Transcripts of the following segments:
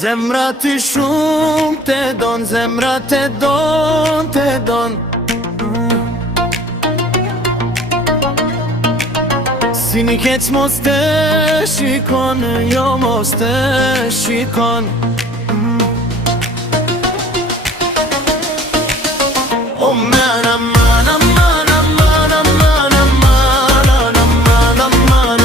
Zemra ty shumë te don, zemra te don, te don. Si një kec mos te shikon, jo mos te shikon. O man, aman, aman, aman, aman, aman, aman, aman, aman,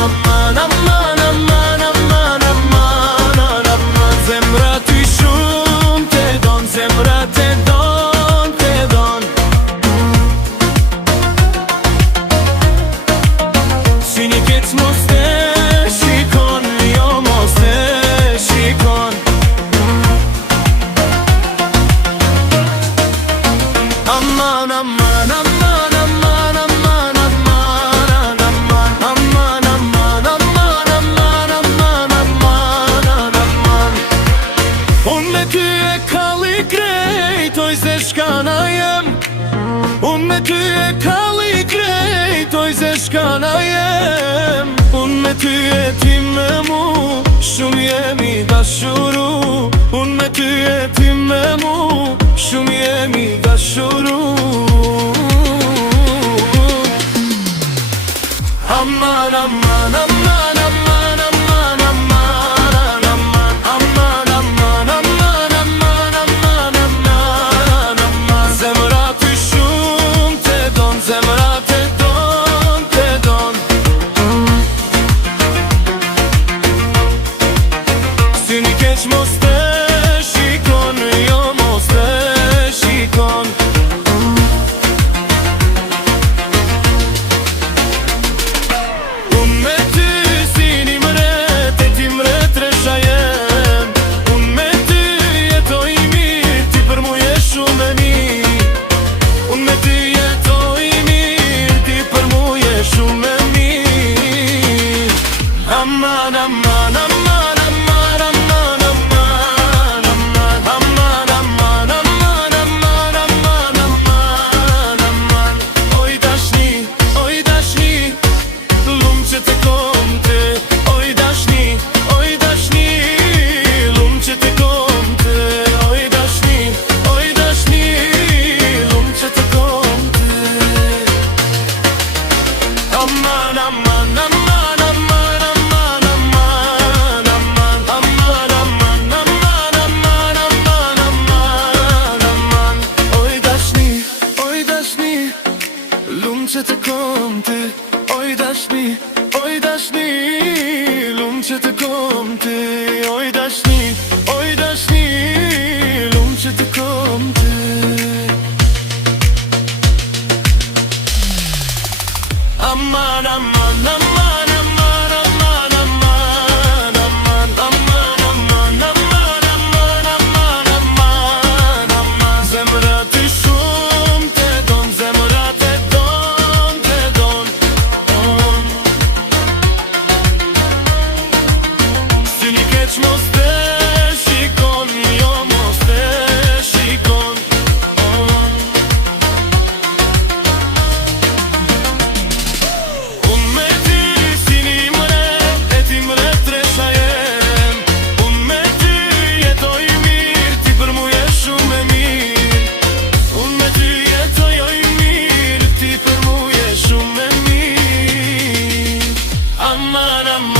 aman, aman, aman, aman, aman. Zemra ty shumë te don, zemra te don, te don. Si një kec mos te shikon, jo mos te shikon. Aman, aman, aman, aman, aman, aman, aman, aman, aman, aman, aman, aman, aman, aman. Unë me ty e kalli krejt, oj se shkana jem. Unë me ty e kalli krejt, oj se shkana jem. Unë me ty e ti me mu, shumë jemi dashuru. Unë me ty e ti me mu, shumë jemi dashuru. Aman, aman, aman, aman, aman, aman, aman, aman, aman, aman, aman, aman, aman, aman. Zemra ty shumë te don, zemra te don, te don. Si një keq mos te shikon, jo mos te shikon. Unë me ty si një mret, e ti mret resha jem. Unë me ty jetoj mirë, ti për mu je shumë e mirë. Unë me ty jetoj mirë, ti për mu je shumë e mirë. Aman, aman, aman, aman, aman, aman, aman, aman, aman, aman, aman, aman, aman, aman. Oj dashni, lumë që të kom të. Oj dashni, lumë që të kom të. Oj dashni, lumë që të kom të. Aman, aman, aman, aman, aman, aman, aman, aman, aman, aman, aman, aman, aman, aman. Oj dashni, lumë që të kom të. Oj dashni, lumë që të kom të. Oj dashni, lumë që të kom të. Aman, aman, aman, aman, aman, aman, aman, aman, aman, aman, aman, aman, aman, aman. Zemra ty shumë te don, zemra te don, te don. Si një keq mos te shikon, jo mos te shikon. Unë me ty si një mret, e ti mret resha jem. Unë me ty jetoj mirë, ti për mu je shumë e mirë. Unë me ty jetoj mirë, ti për mu je shumë e mirë. Aman, aman.